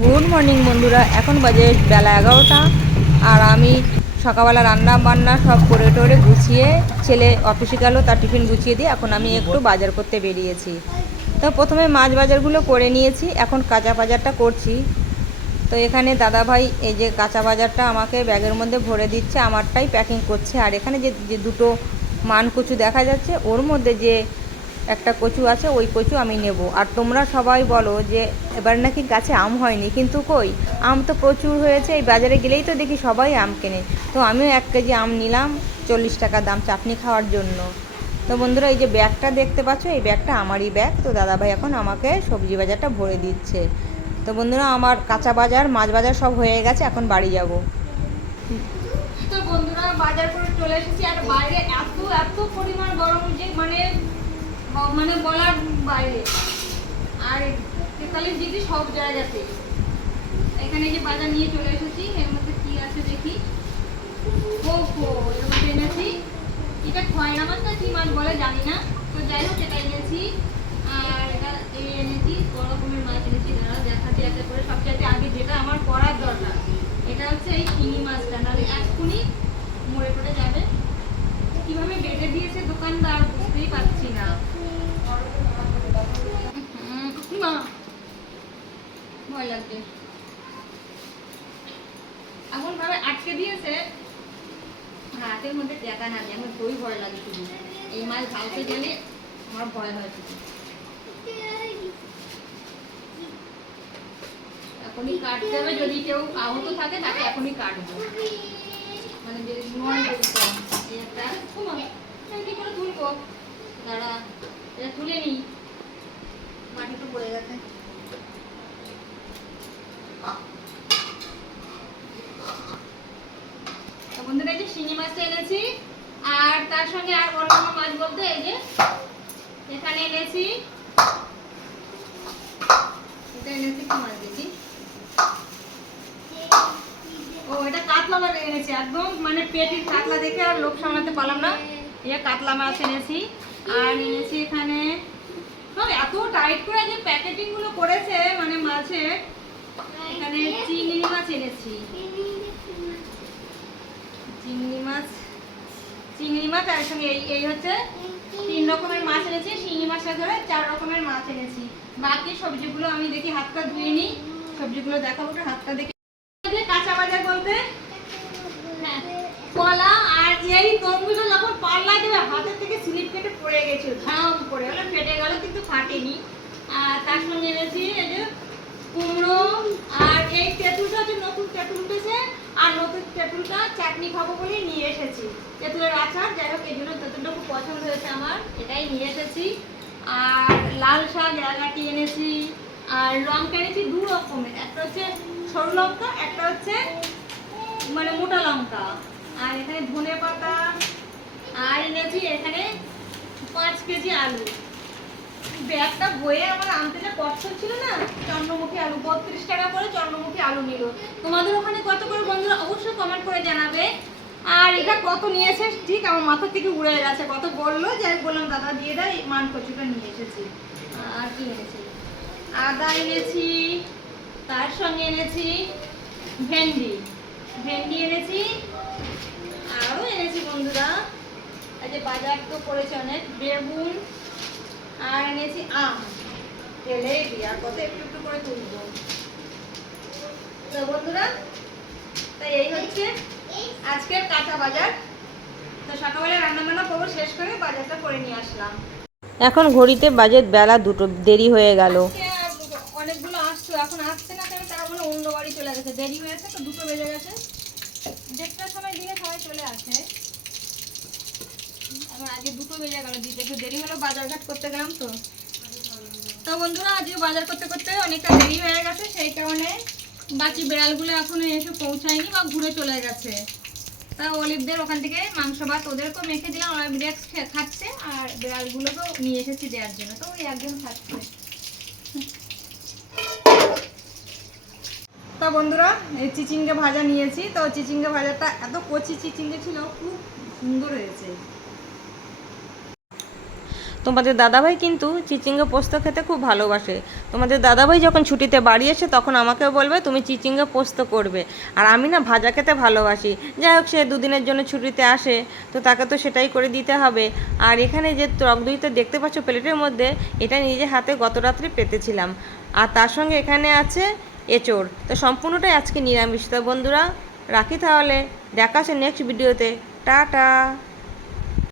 Good morning বন্ধুরা, এখন বাজে বেলা এগারোটা আর আমি সকালবেলা রান্না বান্না সব করে টোরে গুছিয়ে ছেলে অফিসে গেল, তার টিফিন গুছিয়ে দিয়ে এখন আমি একটু বাজার করতে বেরিয়েছি। তো প্রথমে মাছ বাজারগুলো করে নিয়েছি, এখন কাঁচা বাজারটা করছি। তো এখানে দাদাভাই এই যে কাঁচা বাজারটা আমাকে ব্যাগের মধ্যে ভরে দিচ্ছে, আমারটাই প্যাকিং করছে। আর এখানে যে যে দুটো মান কচু দেখা যাচ্ছে, ওর মধ্যে যে একটা কচু আছে, ওই কচু আমি নেব। আর তোমরা সবাই বলো যে, এবার নাকি গাছে আম হয়নি, কিন্তু কই? আম তো প্রচুর হয়েছে, এই বাজারে গেলেই তো দেখি সবাই আম কেনে। তো আমিও এক কেজি আম নিলাম, চল্লিশ টাকা দাম চাটনি খাওয়ার জন্য। তো বন্ধুরা, এই যে ব্যাগটা দেখতে পাচ্ছ, এই ব্যাগটা আমারই ব্যাগ। তো দাদাভাই এখন আমাকে সবজি বাজারটা ভরে দিচ্ছে। তো বন্ধুরা, আমার কাঁচা বাজার, মাছ বাজার সব হয়ে গেছে, এখন বাড়ি যাব। তো বন্ধুরা, বাজার করে চলে এসেছি, আর বাইরে এত এত পরিমাণ গরম যে মানে মানে বলার বাইরে। আর তেতাল্লিশ ডিগ্রি সব জায়গাতে। এখানে যে বাজার নিয়ে চলে এসেছি, এর মধ্যে কি আছে দেখি? ও হো এর মধ্যে এনেছি এটা খয়রা মাছ না কি মাছ বলে জানি না। তো যাই হোক এটা এনেছি। আর এটা এই এনেছি, বড় রকমের মাছ এনেছি দাঁড়া দেখাচ্ছি একটা করে। সবচাইতে আগে যেটা আমার করার দরকার। এটা হচ্ছে এই শিঙি মাছটা। নাহলে এক্ষুনি মরে পড়ে যাবে। কীভাবে বেঁধে দিয়েছে দোকানদার বুঝতেই পারছি না। ভয় লাগছে এমন ভাবে আটকে দিয়েছে। হাতের মধ্যে টাকা না এখন তোই ভয় লাগে শুধু। এই মাছ ঢালতে গেলে আমার ভয় হয় শুধু। এখনই কাটতে হবে, যদি কেউ আহত থাকে তাকে এখনই কাটবো। মানে যে মনে করতে এই একটা তুলবো? দাঁড়া, এটা তুলে নি মাটি তো পড়ে গেছে তো বন্ধুরা এই যে শিঙি মাছটা এনেছি আর তার সঙ্গে আর অন্যান্য মাছ বলতে এই যে, এখানে এনেছি। এটা এনেছি কি মাছ দেখি ও, এটা কাতলা মাছ এনেছি, একদম মানে পেটির কাতলা দেখে আর লোক সামলাতে পারলাম না। এই কাতলা মাছ এনেছি। আর এনেছি এখানে এত টাইট করে যে প্যাকেটিংগুলো করেছে মানে মাছের, এখানে চিংড়ি মাছ এনেছি। চিংড়ি মাছ। চিংড়ি মাছ আর সঙ্গে এই এই হচ্ছে তিন রকমের মাছ এনেছি শিঙি মাছটা ধরে চার রকমের মাছ এনেছি। বাকি সবজিগুলো আমি দেখি হাতটা ধুয়ে নিই সবজিগুলো দেখাবো হাতটা দেখি কাঁচা বাজার বলতে? হ্যাঁ, কলা আর এই যখন পাল্লা দেবে হাতের থেকে স্লিপ কেটে পড়ে গেছিল ফেটে গেল কিন্তু ফাটেনি। আর তার সঙ্গে এনেছি এই যে কুমড়ো আর এই তেঁতুলটা তেঁতুলটা চাটনি খাব বলে নিয়ে এসেছি। তেঁতুলের আচার, যাই হোক, এই জন্য তেঁতুলটা খুব পছন্দ হয়েছে আমার, এটাই নিয়ে এসেছি। আর লাল শাক, এলাকাটি এনেছি। আর লঙ্কা এনেছি দু রকমের, একটা হচ্ছে সরু লঙ্কা, একটা হচ্ছে মানে মোটা লঙ্কা। আর এখানে ধনে পাতা, আর এনেছি এখানে পাঁচ কেজি আলু। ব্যাগটা বয়ে আমার আনতে না কষ্ট ছিল না, চন্দ্রমুখী আলু, বত্রিশ টাকা করে চন্দ্রমুখী আলু নিল। তোমাদের ওখানে কত করে বন্ধুরা অবশ্যই কমেন্ট করে জানাবে। আর এটা কত নিয়ে নিয়েছে ঠিক আমার মাথা থেকে উড়ে গেছে, কত বলল? যে আমি বললাম, দাদা দিয়ে দেয় মান কচুটা নিয়ে এসেছি। আর কি এনেছি? আদা এনেছি, তার সঙ্গে এনেছি ভেন্ডি। ভেন্ডি এনেছি, আরও এনেছি বন্ধুরা। এই যে বাজার তো করেছে অনেক, বেগুন আর এনেছি আম। তেলে দিয়া কত একটু একটু করে তুলবো। তো বন্ধুরা তাই এই হচ্ছে আজকের কাঁচা বাজার। তো সকালবেলা রান্না বান্না করব শেষ করে বাজারটা করে নিয়ে আসলাম। এখন ঘড়িতে বাজে বেলা দুটো দেরি হয়ে গেল। অনেকগুলো আসতো এখন আসছে না কেন তারা বলে অন্য বাড়ি চলে গেছে। দেরি হয়েছে তো দুটো বেজে গেছে। দেড়টার সময় দিনে সবাই চলে আসে। এখন আজকে দুটো বেজে গেল দেরি হলো বাজারঘাট করতে গেলাম তো। তো বন্ধুরা, আজকে বাজার করতে করতে অনেকটা দেরি হয়ে গেছে, সেই কারণে বাকি বিড়ালগুলো এখনও এসে পৌঁছায়নি বা ঘুরে চলে গেছে। তা অলিভদের ওখান থেকে মাংস ভাত ওদেরকেও মেখে দিলাম, ওরা বিড়াল খাচ্ছে, আর বিড়ালগুলোকেও নিয়ে এসেছি দেওয়ার জন্য। তো ওই একজন খাচ্ছে। তা বন্ধুরা, এই চিচিঙ্গে ভাজা নিয়েছি, তো চিচিঙ্গে ভাজাটা এত কচি চিচিঙ্গে ছিল, খুব সুন্দর হয়েছে। তোমাদের দাদাভাই কিন্তু চিচিঙ্গা পোস্ত খেতে খুব ভালোবাসে। তোমাদের দাদাভাই যখন ছুটিতে বাড়ি আসে তখন আমাকেও বলবে, তুমি চিচিঙ্গা পোস্ত করবে। আর আমি না ভাজা খেতে ভালোবাসি। যাই হোক, সে দুদিনের জন্য ছুটিতে আসে, তো তাকে তো সেটাই করে দিতে হবে। আর এখানে যে টক দইটা দেখতে পাচ্ছ প্লেটের মধ্যে, এটা নিজে হাতে গত রাত্রে পেতেছিলাম। আর তার সঙ্গে এখানে আছে এঁচড়। তো সম্পূর্ণটাই আজকে নিরামিষ। তো বন্ধুরা, রাখি তাহলে। দেখা আছে নেক্সট ভিডিওতে টাটা!